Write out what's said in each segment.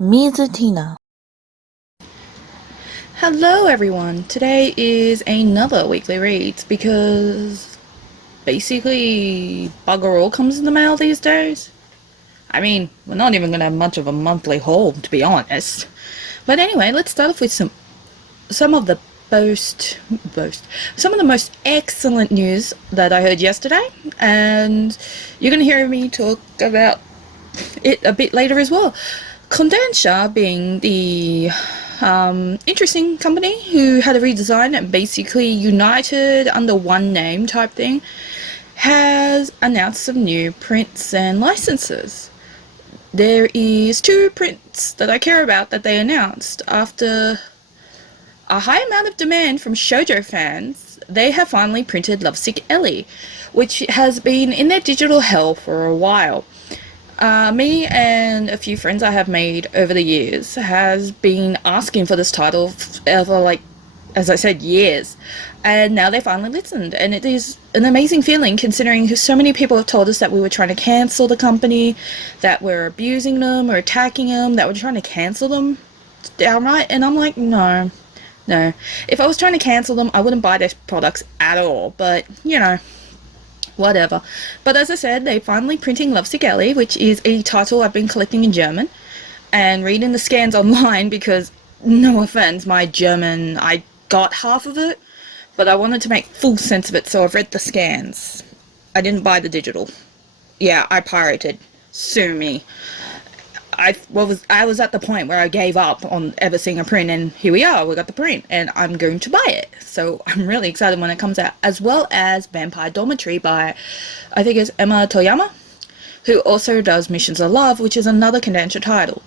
Mizutina. Hello everyone! Today is another weekly reads because basically bugger all comes in the mail these days. I mean, we're not even going to have much of a monthly haul, to be honest. But anyway, let's start off with some of the some of the most excellent news that I heard yesterday, and you're going to hear me talk about it a bit later as well. Kodansha being the interesting company who had a redesign and basically united under one name type thing, has announced some new prints and licenses. There is two prints that I care about that they announced after a high amount of demand from shoujo fans. They have finally printed Lovesick Ellie, which has been in their digital hell for a while. Me and a few friends I have made over the years has been asking for this title for, like, as I said, years. And now they finally listened. And it is an amazing feeling considering so many people have told us that we were trying to cancel the company, that we're abusing them or attacking them, that we're trying to cancel them downright. And I'm like, no, no. If I was trying to cancel them, I wouldn't buy their products at all. But, you know, whatever. But as I said, they're finally printing Lovesick Ellie, which is a title I've been collecting in German and reading the scans online because, no offense, my German, I got half of it, but I wanted to make full sense of it, so I've read the scans. I didn't buy the digital. Yeah, I pirated. Sue me. I was at the point where I gave up on ever seeing a print, and here we are, we got the print, and I'm going to buy it. So I'm really excited when it comes out, as well as Vampire Dormitory by, I think it's Emma Toyama, who also does Missions of Love, which is another Kodansha title.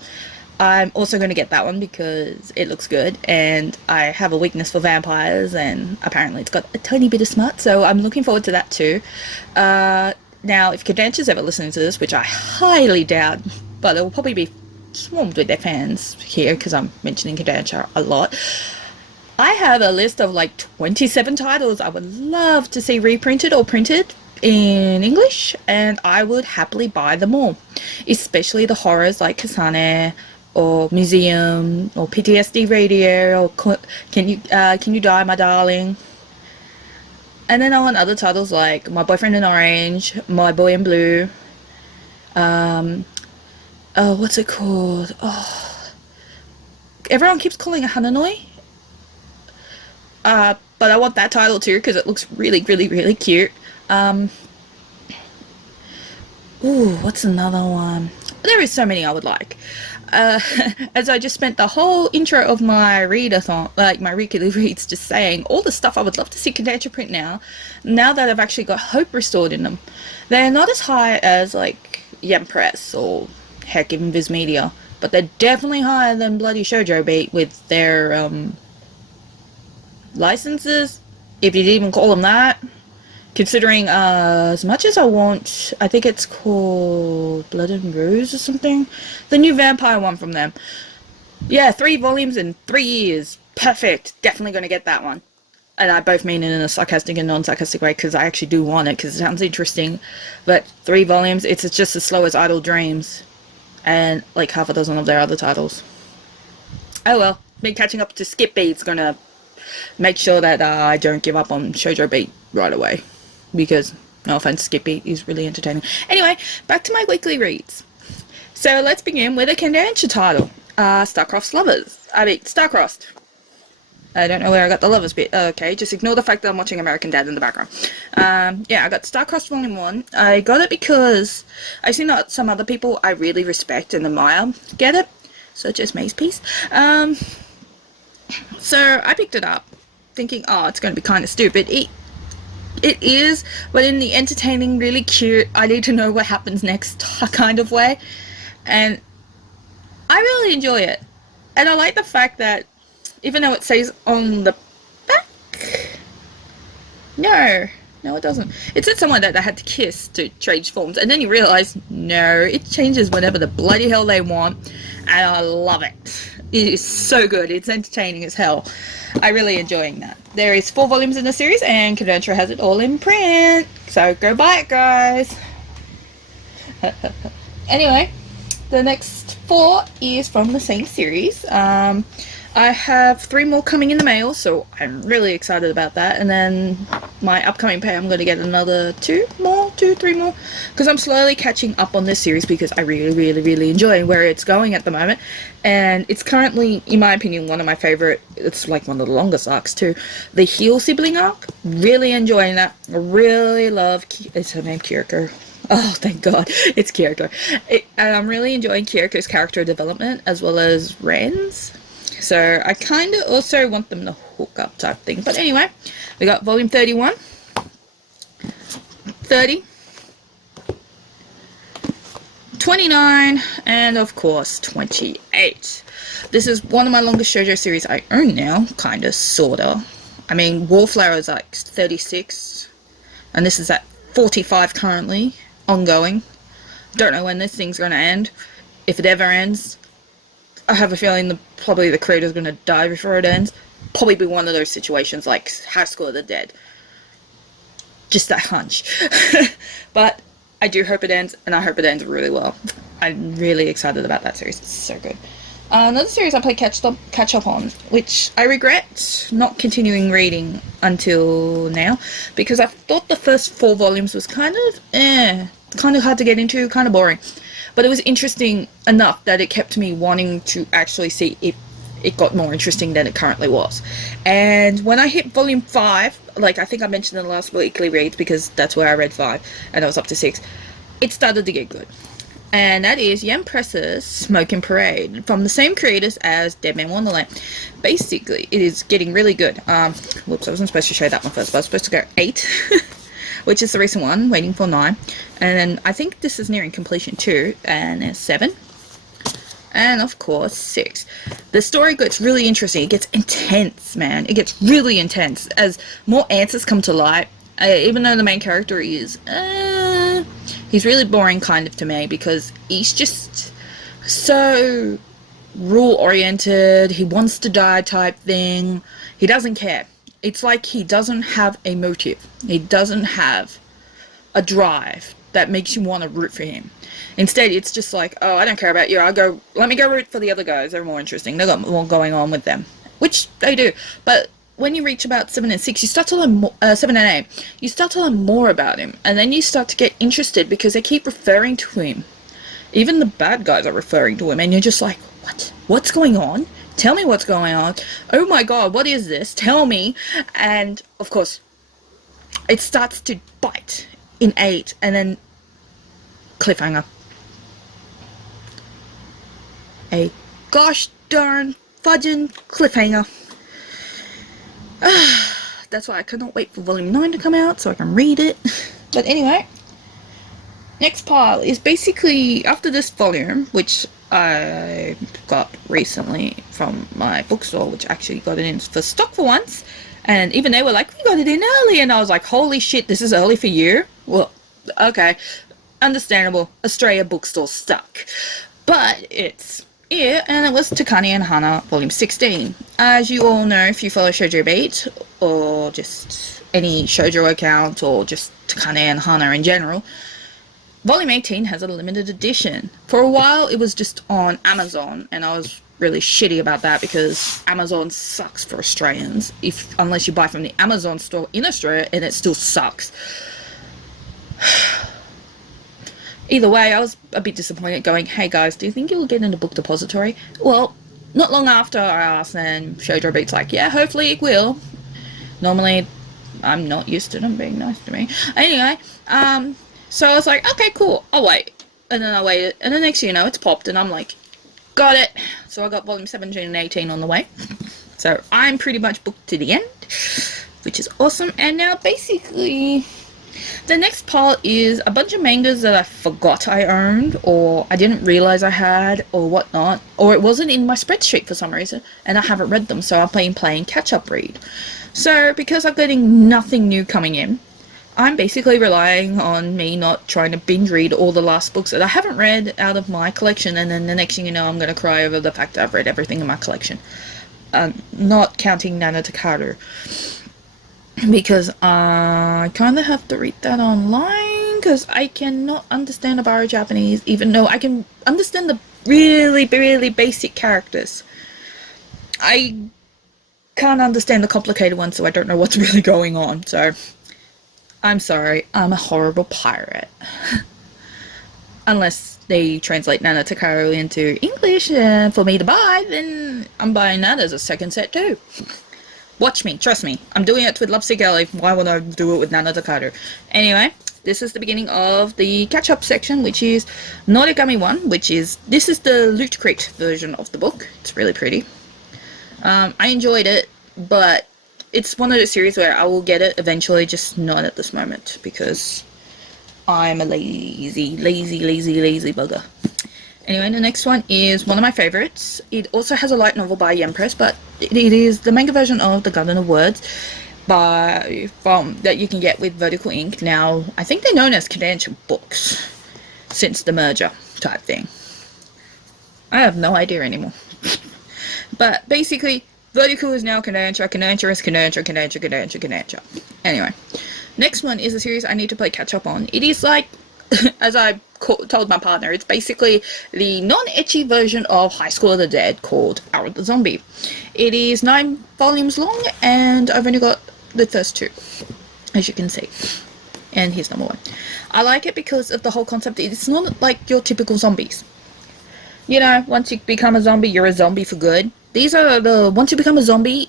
I'm also going to get that one because it looks good, and I have a weakness for vampires, and apparently it's got a tiny bit of smut, so I'm looking forward to that too. Now, if Kodansha's ever listening to this, which I highly doubt, but it will probably be swarmed with their fans here because I'm mentioning Kodansha a lot. I have a list of like 27 titles I would love to see reprinted or printed in English, and I would happily buy them all, especially the horrors like Kasane or Museum or PTSD Radio or Can You Die My Darling. And then I want other titles like My Boyfriend in Orange, My Boy in Blue, oh, what's it called? Oh, everyone keeps calling it Hananoi. But I want that title too because it looks really, really, really cute. Ooh, what's another one? There is so many I would like. Uh, as I just spent the whole intro of my readathon, like my weekly reads, just saying all the stuff I would love to see Kodansha print now that I've actually got hope restored in them. They're not as high as, like, Yen Press or, heck, even Viz Media, but they're definitely higher than bloody Shoujo Beat with their, licenses, if you'd even call them that. Considering, as much as I want, I think it's called Blood and Rose or something, the new vampire one from them. Yeah, 3 volumes in 3 years. Perfect. Definitely going to get that one. And I both mean it in a sarcastic and non-sarcastic way because I actually do want it because it sounds interesting. But 3 volumes, it's just as slow as Idle Dreams and like half a dozen of their other titles. Oh well, me catching up to Skip Beat's gonna make sure that I don't give up on Shoujo Beat right away. Because, no offense, Skip Beat is really entertaining. Anyway, back to my weekly reads. So let's begin with a Kodansha title. Starcrossed Lovers. Starcrossed. I don't know where I got the lovers bit. Okay, just ignore the fact that I'm watching American Dad in the background. Yeah, I got Starcrossed Volume 1. I got it because I've seen that some other people I really respect and admire get it, such as Mazepiece. So I picked it up thinking, oh, it's going to be kind of stupid. It is, but in the entertaining, really cute, I need to know what happens next kind of way. And I really enjoy it. And I like the fact that even though it says on the back, no it doesn't. It said somewhere that I had to kiss to change forms, and then you realise, no, it changes whatever the bloody hell they want, and I love it. It is so good. It's entertaining as hell. I really enjoying that. There is 4 volumes in the series, and Kodansha has it all in print. So go buy it, guys. Anyway, The next 4 is from the same series. I have 3 more coming in the mail, so I'm really excited about that. And then my upcoming pay, I'm going to get another 3 more, because I'm slowly catching up on this series because I really enjoy where it's going at the moment. And it's currently, in my opinion, one of my favorite. It's like one of the longest arcs too. The Heel sibling arc, really enjoying that. I really love, is her name Kyoko? Oh, thank God, it's Kyoko. And I'm really enjoying Kyoko's character development as well as Ren's. So I kind of also want them to hook up type thing. But anyway, we got volume 31, 30, 29, and of course 28. This is one of my longest shoujo series I own now, kind of, sorta. I mean, Wallflower is like 36, and this is at 45 currently, ongoing. Don't know when this thing's going to end, if it ever ends. I have a feeling probably the creator's going to die before it ends. Probably be one of those situations like High School of the Dead. Just that hunch. But I do hope it ends, and I hope it ends really well. I'm really excited about that series. It's so good. Another series I played catch up on, which I regret not continuing reading until now, because I thought the first 4 volumes was kind of hard to get into, kind of boring. But it was interesting enough that it kept me wanting to actually see if it got more interesting than it currently was. And when I hit volume 5, like I think I mentioned in the last weekly reads, because that's where I read 5 and I was up to 6, it started to get good. And that is Yen Press's Smokin Parade, from the same creators as Dead Man Wonderland. Basically, it is getting really good. Whoops, I wasn't supposed to show that one first, but I was supposed to go 8. Which is the recent one, waiting for 9. And then I think this is nearing completion too, and there's 7. And of course 6. The story gets really interesting. It gets intense, man. It gets really intense as more answers come to light. Even though the main character is, he's really boring kind of to me, because he's just so rule oriented. He wants to die type thing. He doesn't care. It's like he doesn't have a motive. He doesn't have a drive that makes you want to root for him. Instead, it's just like, oh, I don't care about you. Let me go root for the other guys. They're more interesting. They've got more going on with them. Which they do. But when you reach about 7 and 6, you start to learn more, 7 and 8, you start to learn more about him. And then you start to get interested because they keep referring to him. Even the bad guys are referring to him. And you're just like, what? What's going on? Tell me what's going on. Oh my God, what is this? Tell me. And of course, it starts to bite in 8, and then cliffhanger. A gosh darn fudging cliffhanger. That's why I cannot wait for volume 9 to come out so I can read it. But anyway, next pile is basically after this volume, which I got recently from my bookstore, which actually got it in for stock for once. And even they were like, we got it in early. And I was like, holy shit, this is early for you? Well, okay. Understandable. Australia bookstore stuck. But it's here, and it was Takane Hana volume 16. As you all know, if you follow Shoujo Beat, or just any shoujo account, or just Takane Hana in general, volume 18 has a limited edition. For a while, it was just on Amazon, and I was really shitty about that because Amazon sucks for Australians, unless you buy from the Amazon store in Australia, and it still sucks. Either way, I was a bit disappointed, going, hey guys, do you think you'll get into Book Depository? Well, not long after I asked, and Shoujo Beat's like, yeah, hopefully it will. Normally, I'm not used to them being nice to me. Anyway, so I was like, okay, cool, I'll wait. And then I waited, and the next thing you know, it's popped, and I'm like, got it. So I got volume 17 and 18 on the way. So I'm pretty much booked to the end, which is awesome. And now basically, the next part is a bunch of mangas that I forgot I owned, or I didn't realize I had, or whatnot, or it wasn't in my spreadsheet for some reason, and I haven't read them, so I'm playing catch-up read. So because I'm getting nothing new coming in, I'm basically relying on me not trying to binge read all the last books that I haven't read out of my collection, and then the next thing you know, I'm going to cry over the fact that I've read everything in my collection. Not counting Nana Takaru, because I kind of have to read that online because I cannot understand Abara Japanese, even though I can understand the really, really basic characters. I can't understand the complicated ones, so I don't know what's really going on. So, I'm sorry, I'm a horrible pirate. Unless they translate Nana Takaro into English for me to buy, then I'm buying that as a second set too. Watch me, trust me. I'm doing it with Lovesick Ellie. Why would I do it with Nana Takaro? Anyway, this is the beginning of the catch-up section, which is Noragami 1, this is the Loot Crate version of the book. It's really pretty. I enjoyed it, but it's one of those series where I will get it eventually, just not at this moment, because I'm a lazy bugger. Anyway, the next one is one of my favorites. It also has a light novel by Yen Press, but it is the manga version of The Garden of Words that you can get with Vertical Ink. Now, I think they're known as Kodansha Books since the merger type thing. I have no idea anymore. But basically, Vertical is now Kodansha, Kodansha is Kodansha. Anyway, next one is a series I need to play catch up on. It is like, as I told my partner, it's basically the non-ecchi version of High School of the Dead called Hour of the Zombie. It is 9 volumes long, and I've only got the first 2, as you can see. And here's number 1. I like it because of the whole concept. It's not like your typical zombies. You know, once you become a zombie, you're a zombie for good. These are once you become a zombie,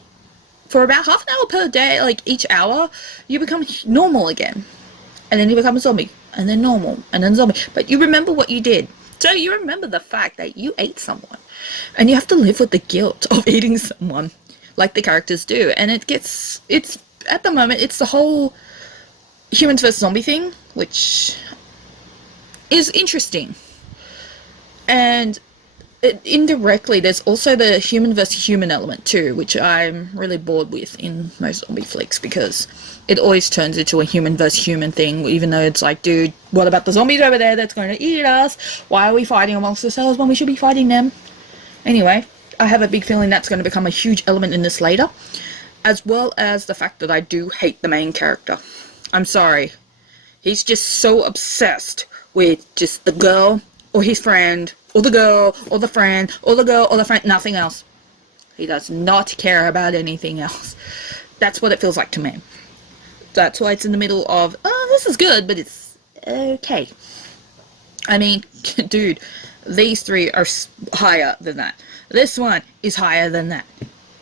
for about half an hour per day, like each hour, you become normal again. And then you become a zombie. And then normal, and then zombie. But you remember what you did. So you remember the fact that you ate someone. And you have to live with the guilt of eating someone, like the characters do. And it's, at the moment, it's the whole humans versus zombie thing, which is interesting. And indirectly, there's also the human versus human element too, which I'm really bored with in most zombie flicks, because it always turns into a human versus human thing, even though it's like, dude, what about the zombies over there that's going to eat us? Why are we fighting amongst ourselves when we should be fighting them? Anyway, I have a big feeling that's going to become a huge element in this later, as well as the fact that I do hate the main character. I'm sorry. He's just so obsessed with just the girl or his friend, or the girl, or the friend, or the girl, or the friend, nothing else. He does not care about anything else. That's what it feels like to me. That's why it's in the middle of, oh, this is good, but it's okay. I mean, dude, these 3 are higher than that. This one is higher than that.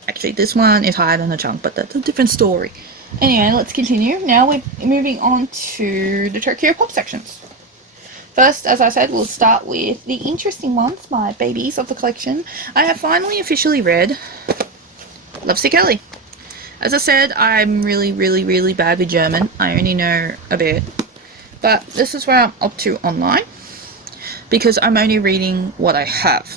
Actually, this one is higher than the chunk, but that's a different story. Anyway, let's continue. Now we're moving on to the Tokyo Pop sections. First, as I said, we'll start with the interesting ones, my babies of the collection. I have finally officially read Lovesick Ellie. As I said, I'm really bad with German. I only know a bit. But this is where I'm up to online, because I'm only reading what I have.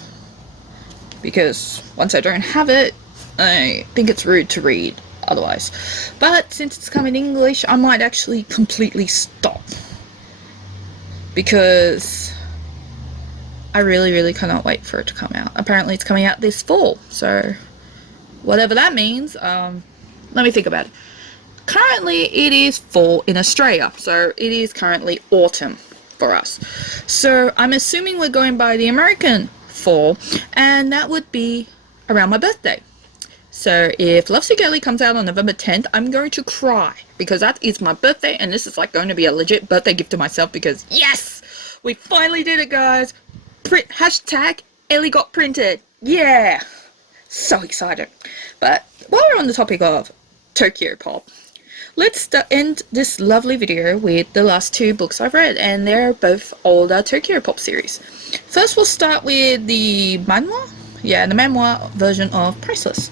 Because once I don't have it, I think it's rude to read otherwise. But since it's come in English, I might actually completely stop. Because I really cannot wait for it to come out. Apparently it's coming out this fall, so whatever that means, let me think about it. Currently it is fall in Australia, so it is currently autumn for us. So I'm assuming we're going by the American fall, and that would be around my birthday. So if Lovesick Ellie comes out on November 10th, I'm going to cry, because that is my birthday, and this is like going to be a legit birthday gift to myself, because yes, we finally did it, guys. Hashtag Ellie got printed. Yeah, so excited. But while we're on the topic of Tokyo Pop, let's end this lovely video with the last 2 books I've read, and they're both older Tokyo Pop series. First, we'll start with the manhwa. Yeah, the manhwa version of Priceless.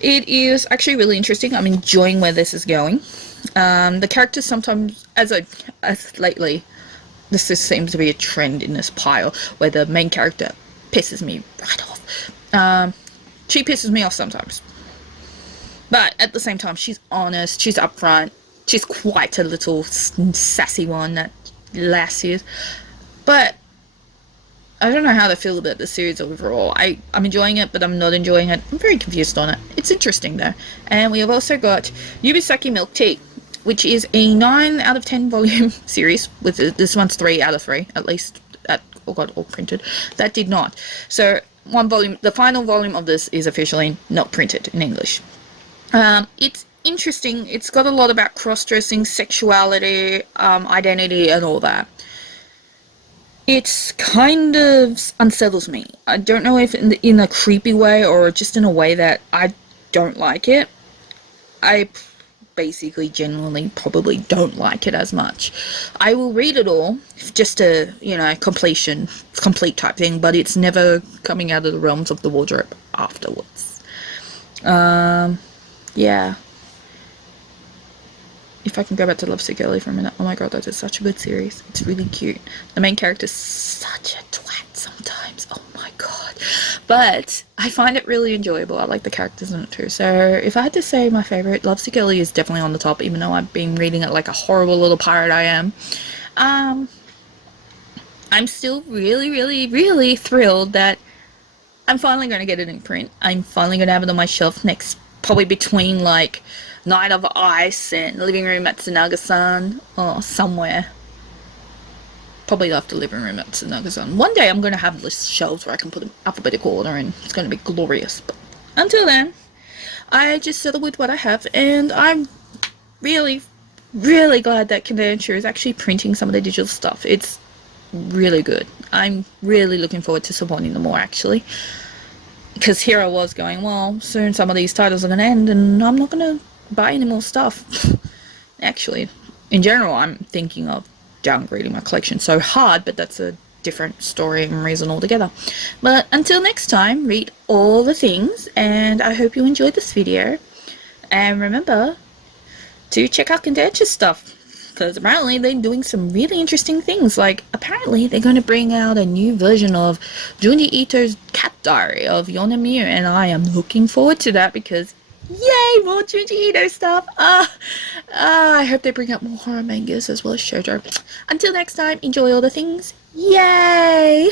It is actually really interesting. I'm enjoying where this is going. The characters sometimes, as lately, this just seems to be a trend in this pile, where the main character pisses me right off. She pisses me off sometimes. But at the same time, she's honest, she's upfront, she's quite a little sassy one, that lassie is. But I don't know how to feel about the series overall. I'm enjoying it, but I'm not enjoying it. I'm very confused on it. It's interesting though. And we have also got Yubisaki Milk Tea. which is a 9 out of 10 volume series. With this one's 3 out of 3, at least. All got all printed. That did not. So one volume, the final volume of this is officially not printed in English. It's interesting. It's got a lot about cross-dressing, sexuality, identity, and all that. It's kind of unsettles me. I don't know if in a creepy way or just in a way that I don't like it. I basically genuinely probably don't like it as much. I will read it all, just a, complete type thing, but it's never coming out of the realms of the wardrobe afterwards. Yeah. If I can go back to Lovesick Ellie for a minute. Oh my god, that is such a good series. It's really cute. The main character is such a twat sometimes. Oh my god. But I find it really enjoyable. I like the characters in it too. So if I had to say my favourite, Lovesick Ellie is definitely on the top, even though I've been reading it like a horrible little pirate I am. I'm still really, really, really thrilled that I'm finally going to get it in print. I'm finally going to have it on my shelf next, probably between like Night of Ice and Living Room at Tsunaga-san, or somewhere. Probably after Living Room at Tsunaga-san. One day I'm going to have list shelves where I can put an alphabetical order in. It's going to be glorious. But until then, I just settle with what I have, and I'm really, really glad that Kodansha is actually printing some of the digital stuff. It's really good. I'm really looking forward to supporting them more, actually. Because here I was going, well, soon some of these titles are going to end, and I'm not going to buy any more stuff. Actually, in general, I'm thinking of downgrading my collection so hard, but that's a different story and reason altogether. But until next time, read all the things, and I hope you enjoyed this video. And remember to check out Kodansha's stuff, because apparently they're doing some really interesting things. Like, apparently they're going to bring out a new version of Junji Ito's Cat Diary of Yonemiya, and I am looking forward to that because yay, more Junji Ito stuff. I hope they bring out more horror mangas as well as shoujo. Until next time, enjoy all the things. Yay!